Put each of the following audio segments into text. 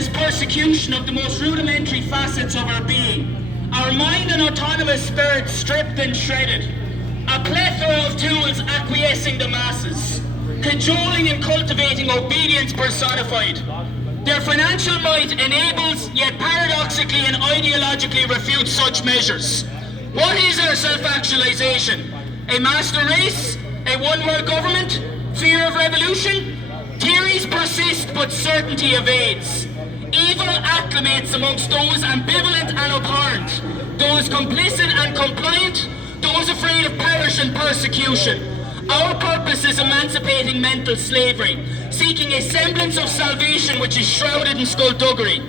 relentless persecution of the most rudimentary facets of our being. Our mind and autonomous spirit stripped and shredded. A plethora of tools acquiescing the masses, cajoling and cultivating obedience personified. Their financial might enables, yet paradoxically and ideologically refutes such measures. What is our self-actualization? A master race? A one-world government? Fear of revolution? Theories persist, but certainty evades. Evil acclimates amongst those ambivalent and abhorrent, those complicit and compliant, those afraid of parish and persecution. Our purpose is emancipating mental slavery, seeking a semblance of salvation which is shrouded in skullduggery.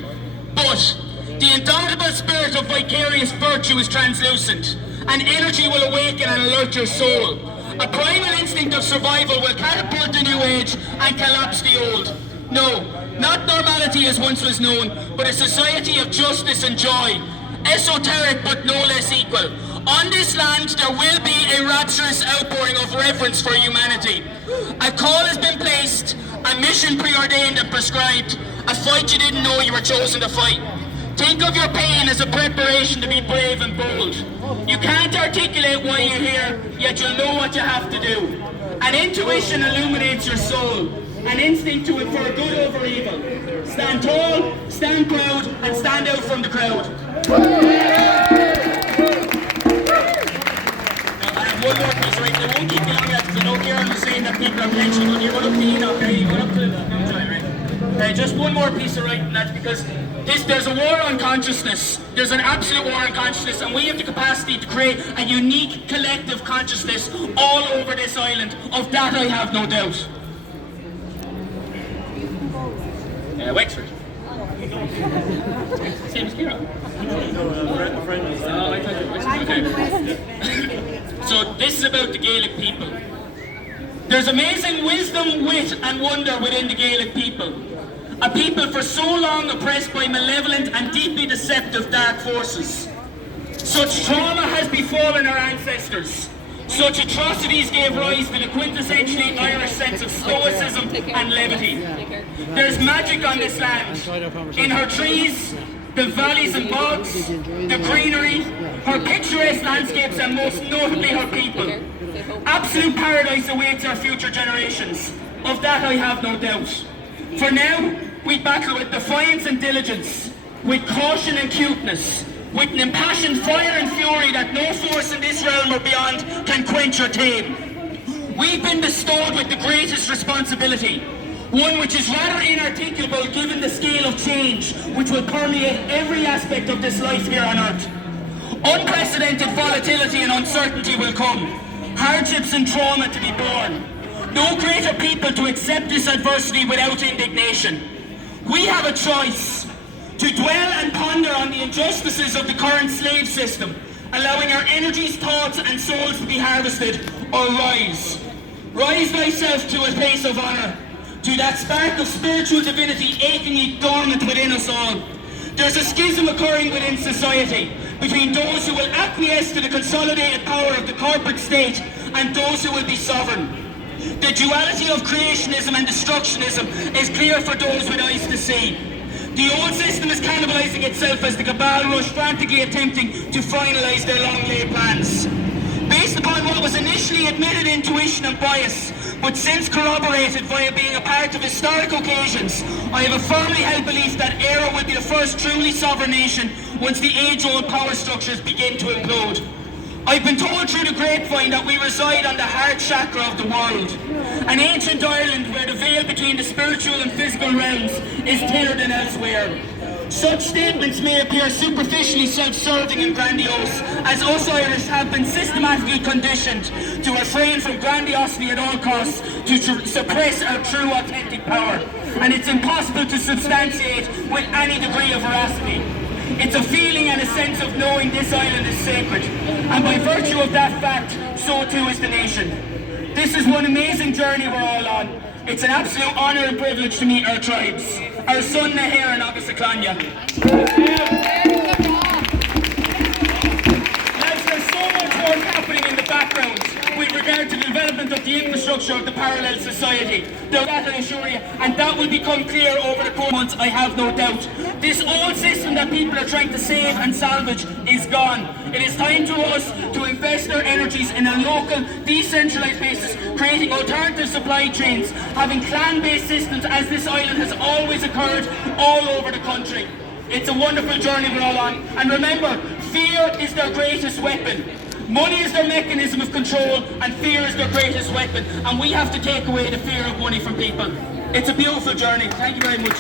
But the indomitable spirit of vicarious virtue is translucent. An energy will awaken and alert your soul. A primal instinct of survival will catapult the new age and collapse the old. No, not normality as once was known, but a society of justice and joy. Esoteric but no less equal. On this land there will be a rapturous outpouring of reverence for humanity. A call has been placed, a mission preordained and prescribed, a fight you didn't know you were chosen to fight. Think of your pain as a preparation to be brave and bold. You can't articulate why you're here, yet you'll know what you have to do. An intuition illuminates your soul, an instinct to infer good over evil. Stand tall, stand proud, and stand out from the crowd. One more piece, right? They won't keep me long yet, because I know Kieran was saying that people are potentially going, you're going up to Enoch, okay? You're going up to Mountjoy, right? Just one more piece of writing, that's because there's a war on consciousness. There's an absolute war on consciousness, and we have the capacity to create a unique collective consciousness all over this island. Of that I have no doubt. Wexford. Same as Kira. A friend was Oh, I thought you were Wexford. Okay. So this is about the Gaelic people. There's amazing wisdom, wit and wonder within the Gaelic people. A people for so long oppressed by malevolent and deeply deceptive dark forces. Such trauma has befallen our ancestors. Such atrocities gave rise to the quintessentially Irish sense of stoicism and levity. There's magic on this land. In her trees, the valleys and bogs, the greenery, her picturesque landscapes and most notably her people. Absolute paradise awaits our future generations. Of that I have no doubt. For now, we battle with defiance and diligence, with caution and cuteness, with an impassioned fire and fury that no force in this realm or beyond can quench or tame. We've been bestowed with the greatest responsibility, one which is rather inarticulable given the scale of change which will permeate every aspect of this life here on earth. Unprecedented volatility and uncertainty will come, hardships and trauma to be borne. No greater people to accept this adversity without indignation. We have a choice to dwell and ponder on the injustices of the current slave system, allowing our energies, thoughts and souls to be harvested, or rise. Rise thyself to a place of honour, to that spark of spiritual divinity achingly dormant within us all. There's a schism occurring within society between those who will acquiesce to the consolidated power of the corporate state and those who will be sovereign. The duality of creationism and destructionism is clear for those with eyes to see. The old system is cannibalizing itself as the cabal rush frantically attempting to finalize their long-laid plans. Based upon what was initially admitted intuition and bias, but since corroborated via being a part of historic occasions, I have a firmly held belief that Éire will be the first truly sovereign nation once the age-old power structures begin to implode. I've been told through the grapevine that we reside on the heart chakra of the world, an ancient island where the veil between the spiritual and physical realms is thinner than elsewhere. Such statements may appear superficially self-serving and grandiose, as us Irish have been systematically conditioned to refrain from grandiosity at all costs to suppress our true authentic power, and it's impossible to substantiate with any degree of veracity. It's a feeling and a sense of knowing this island is sacred, and by virtue of that fact, so too is the nation. This is one amazing journey we're all on. It's an absolute honour and privilege to meet our tribes. Our son Naher and Agus Aklanya. Lads, there's so much more happening in the background. We'll regard to the development of the infrastructure of the parallel society. Now that I assure you, and that will become clear over the coming months, I have no doubt. This old system that people are trying to save and salvage is gone. It is time to us to invest our energies in a local, decentralised basis, creating alternative supply chains, having clan-based systems as this island has always occurred all over the country. It's a wonderful journey we're all on. And remember, fear is their greatest weapon. Money is their mechanism of control, and fear is their greatest weapon. And we have to take away the fear of money from people. It's a beautiful journey. Thank you very much.